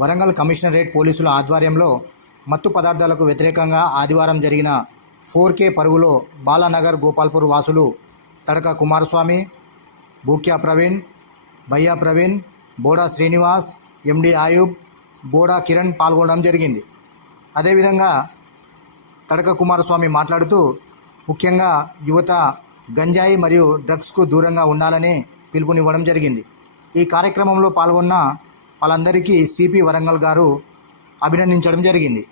Warangal commissionerate పోలీసుల ఆధ్వర్యంలో మత్తు పదార్థాలకు వ్యతిరేకంగా ఆదివారం జరిగిన 4K పరుగులో బాలానగర్ గోపాల్పూర్ వాసులు తడక కుమారస్వామి, బూక్యా ప్రవీణ్, భయ్యా ప్రవీణ్, బోడా శ్రీనివాస్, ఎండి ఆయూబ్, బోడా కిరణ్ పాల్గొనడం జరిగింది. అదేవిధంగా తడక కుమారస్వామి మాట్లాడుతూ ముఖ్యంగా యువత గంజాయి మరియు డ్రగ్స్కు దూరంగా ఉండాలని పిలుపునివ్వడం జరిగింది. ఈ కార్యక్రమంలో పాల్గొన్న వాళ్ళందరికీ సిపి వరంగల్ గారు అభినందించడం జరిగింది.